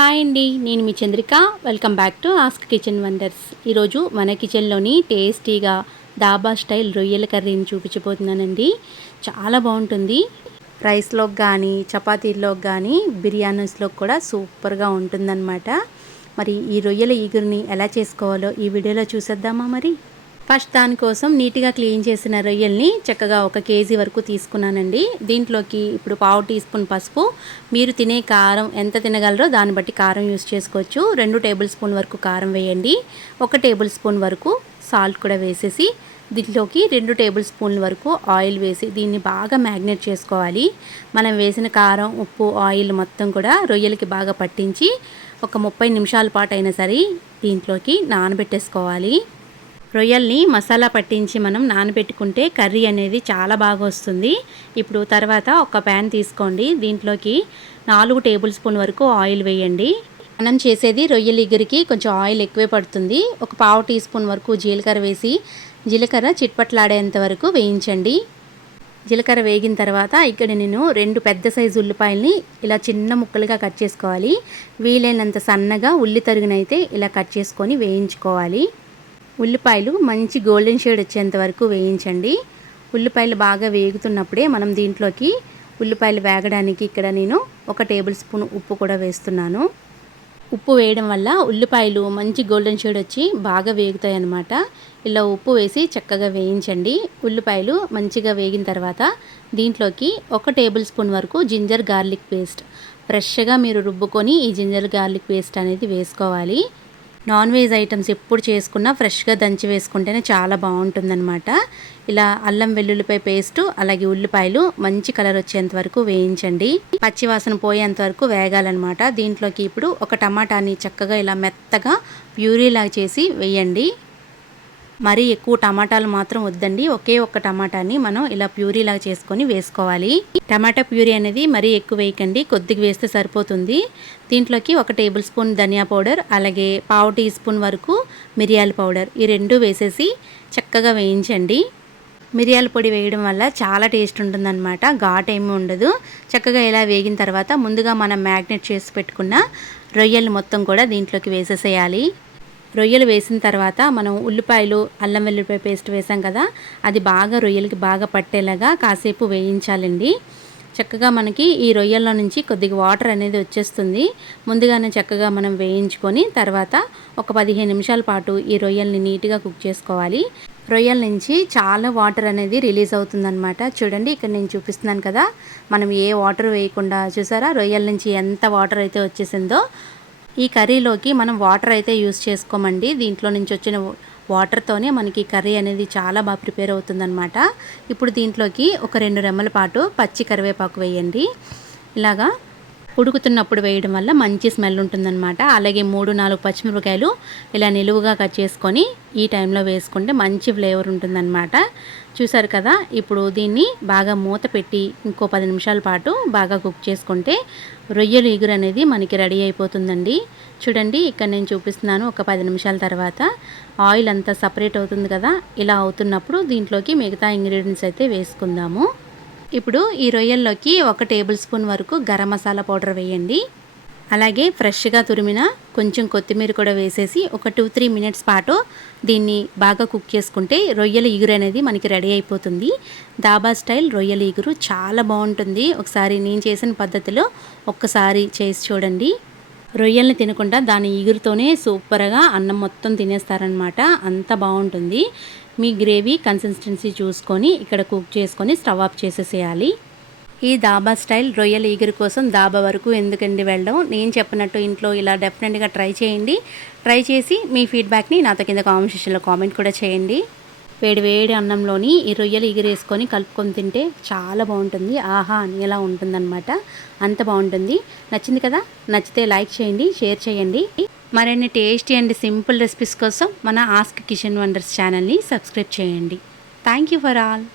Hi అండి నేను మీ Chandrika. Welcome back to Ask Kitchen Wonders ఈరోజు మన కిచెన్లోని టేస్టీగా దాబా స్టైల్ రొయ్యల కర్రీని చూపించబోతున్నానండి. చాలా బాగుంటుంది. రైస్లోకి కానీ చపాతీల్లోకి కానీ బిర్యానీస్లోకి కూడా సూపర్గా ఉంటుందన్నమాట. మరి ఈ రొయ్యల ఈగురిని ఎలా చేసుకోవాలో ఈ వీడియోలో చూసేద్దామా మరి? ఫస్ట్ దానికోసం నీట్గా క్లీన్ చేసిన రొయ్యల్ని చక్కగా ఒక కేజీ వరకు తీసుకున్నానండి. దీంట్లోకి ఇప్పుడు పావు టీ స్పూన్ పసుపు మీరు తినే కారం ఎంత తినగలరో దాన్ని బట్టి కారం యూస్ చేసుకోవచ్చు. రెండు టేబుల్ స్పూన్ వరకు కారం వేయండి. ఒక టేబుల్ స్పూన్ వరకు సాల్ట్ కూడా వేసేసి దీంట్లోకి రెండు టేబుల్ స్పూన్ల వరకు ఆయిల్ వేసి దీన్ని బాగా మ్యాగ్నేట్ చేసుకోవాలి. మనం వేసిన కారం ఉప్పు ఆయిల్ మొత్తం కూడా రొయ్యలకి బాగా పట్టించి ఒక ముప్పై నిమిషాల పాటు అయినా సరే దీంట్లోకి నానబెట్టేసుకోవాలి. రొయ్యల్ని మసాలా పట్టించి మనం నానబెట్టుకుంటే కర్రీ అనేది చాలా బాగా వస్తుంది. ఇప్పుడు తర్వాత ఒక ప్యాన్ తీసుకోండి. దీంట్లోకి నాలుగు టేబుల్ స్పూన్ వరకు ఆయిల్ వేయండి. మనం చేసేది రొయ్యల ఇగురికి కొంచెం ఆయిల్ ఎక్కువే పడుతుంది. ఒక పావు టీ స్పూన్ వరకు జీలకర్ర వేసి జీలకర్ర చిట్పట్లాడేంత వరకు వేయించండి. జీలకర్ర వేగిన తర్వాత ఇక్కడ నేను రెండు పెద్ద సైజు ఉల్లిపాయల్ని ఇలా చిన్న ముక్కలుగా కట్ చేసుకోవాలి. వీలైనంత సన్నగా ఉల్లి తరుగునైతే ఇలా కట్ చేసుకొని వేయించుకోవాలి. ఉల్లిపాయలు మంచి గోల్డెన్ షేడ్ వచ్చేంత వరకు వేయించండి. ఉల్లిపాయలు బాగా వేగుతున్నప్పుడే మనం దీంట్లోకి ఉల్లిపాయలు వేగడానికి ఇక్కడ నేను ఒక టేబుల్ స్పూన్ ఉప్పు కూడా వేస్తున్నాను. ఉప్పు వేయడం వల్ల ఉల్లిపాయలు మంచి గోల్డెన్ షేడ్ వచ్చి బాగా వేగుతాయి అన్నమాట ఇలా ఉప్పు వేసి చక్కగా వేయించండి. ఉల్లిపాయలు మంచిగా వేగిన తర్వాత దీంట్లోకి ఒక టేబుల్ స్పూన్ వరకు జింజర్ గార్లిక్ పేస్ట్. ఫ్రెష్గా మీరు రుబ్బుకొని ఈ జింజర్ గార్లిక్ పేస్ట్ అనేది వేసుకోవాలి. నాన్ వెజ్ ఐటమ్స్ ఎప్పుడు చేసుకున్నా ఫ్రెష్గా దంచి వేసుకుంటేనే చాలా బాగుంటుందన్నమాట. ఇలా అల్లం వెల్లుల్లిపై పేస్ట్ అలాగే ఉల్లిపాయలు మంచి కలర్ వచ్చేంత వరకు వేయించండి. పచ్చివాసన పోయేంత వరకు వేగాలన్నమాట. దీంట్లోకి ఇప్పుడు ఒక టమాటాని చక్కగా ఇలా మెత్తగా ప్యూరీలా చేసి వేయండి. మరీ ఎక్కువ టమాటాలు మాత్రం వద్దండి. ఒకే ఒక్క టమాటాని మనం ఇలా ప్యూరీలాగా చేసుకొని వేసుకోవాలి. టమాటా ప్యూరీ అనేది మరీ ఎక్కువ వేయకండి. కొద్దిగా వేస్తే సరిపోతుంది. దీంట్లోకి ఒక టేబుల్ స్పూన్ ధనియా పౌడర్ అలాగే పావు టీ స్పూన్ వరకు మిరియాల పౌడర్. ఈ రెండు వేసేసి చక్కగా వేయించండి. మిరియాల పొడి వేయడం వల్ల చాలా టేస్ట్ ఉంటుందన్నమాట. ఘాట్ ఏమీ ఉండదు. చక్కగా ఇలా వేగిన తర్వాత ముందుగా మనం మ్యాగ్నెట్ చేసి పెట్టుకున్న రొయ్యలు మొత్తం కూడా దీంట్లోకి వేసేసేయాలి. రొయ్యలు వేసిన తర్వాత మనం ఉల్లిపాయలు అల్లం వెల్లుల్లిపాయ పేస్ట్ వేసాం కదా అది బాగా రొయ్యలకి బాగా పట్టేలాగా కాసేపు వేయించాలండి. చక్కగా మనకి ఈ రొయ్యల్లో నుంచి కొద్దిగా వాటర్ అనేది వచ్చేస్తుంది. ముందుగానే చక్కగా మనం వేయించుకొని తర్వాత ఒక పదిహేను నిమిషాల పాటు ఈ రొయ్యల్ని నీట్గా కుక్ చేసుకోవాలి. రొయ్యల నుంచి చాలా వాటర్ అనేది రిలీజ్ అవుతుందన్నమాట. చూడండి ఇక్కడ నేను చూపిస్తున్నాను కదా మనం ఏ వాటర్ వేయకుండా చూసారా? రొయ్యల నుంచి ఎంత వాటర్ అయితే వచ్చేసిందో ఈ కర్రీలోకి మనం వాటర్ అయితే యూస్ చేసుకోమండి. దీంట్లో నుంచి వచ్చిన వాటర్తోనే మనకి కర్రీ అనేది చాలా బాగా ప్రిపేర్ అవుతుందన్నమాట. ఇప్పుడు దీంట్లోకి ఒక రెండు రెమ్మల పాటు పచ్చి కరివేపాకు వేయండి. ఇలాగా ఉడుకుతున్నప్పుడు వేయడం వల్ల మంచి స్మెల్ ఉంటుందన్నమాట. అలాగే మూడు నాలుగు పచ్చిమిరపకాయలు ఇలా నిలువుగా కట్ చేసుకొని ఈ టైంలో వేసుకుంటే మంచి ఫ్లేవర్ ఉంటుందన్నమాట. చూసారు కదా ఇప్పుడు దీన్ని బాగా మూత పెట్టి ఇంకో పది నిమిషాల పాటు బాగా కుక్ చేసుకుంటే రొయ్యలు ఎగురు అనేది మనకి రెడీ అయిపోతుందండి. చూడండి ఇక్కడ నేను చూపిస్తున్నాను ఒక పది నిమిషాల తర్వాత. ఆయిల్ అంతా సపరేట్ అవుతుంది కదా ఇలా అవుతున్నప్పుడు దీంట్లోకి మిగతా ఇంగ్రీడియంట్స్ అయితే వేసుకుందాము. ఇప్పుడు ఈ రొయ్యల్లోకి ఒక టేబుల్ స్పూన్ వరకు గరం మసాలా పౌడర్ వేయండి. అలాగే ఫ్రెష్గా తురిమిన కొంచెం కొత్తిమీర కూడా వేసేసి ఒక టూ త్రీ మినిట్స్ పాటు దీన్ని బాగా కుక్ చేసుకుంటే రొయ్యల ఇగురు అనేది మనకి రెడీ అయిపోతుంది. దాబా స్టైల్ రొయ్యల ఇగురు చాలా బాగుంటుంది. ఒకసారి నేను చేసిన పద్ధతిలో ఒక్కసారి చేసి చూడండి. రొయ్యల్ని తినకుండా దాని ఇగురుతోనే సూపర్గా అన్నం మొత్తం తినేస్తారనమాట అంత బాగుంటుంది మీ గ్రేవీ కన్సిస్టెన్సీ చూసుకొని ఇక్కడ కుక్ చేసుకొని స్టవ్ ఆఫ్ చేసేసేయాలి. ఈ దాబా స్టైల్ రొయ్యల ఈగురు కోసం దాబా వరకు ఎందుకండి వెళ్ళడం? నేను చెప్పినట్టు ఇంట్లో ఇలా డెఫినెట్గా ట్రై చేయండి. ట్రై చేసి మీ ఫీడ్బ్యాక్ని నాతో కింద కామెంట్ సెక్షన్లో కామెంట్ కూడా చేయండి. వేడి వేడి అన్నంలోని ఈ రొయ్యలు ఎగిరేసుకొని కలుపుకొని తింటే చాలా బాగుంటుంది. ఆహా అని ఎలా ఉంటుందన్నమాట. అంత బాగుంటుంది. నచ్చింది కదా? నచ్చితే లైక్ చేయండి షేర్ చేయండి. మరిన్ని టేస్టీ అండ్ సింపుల్ రెసిపీస్ కోసం మన ఆస్క్ కిచెన్ వండర్స్ ఛానల్ని సబ్స్క్రైబ్ చేయండి. Thank you for all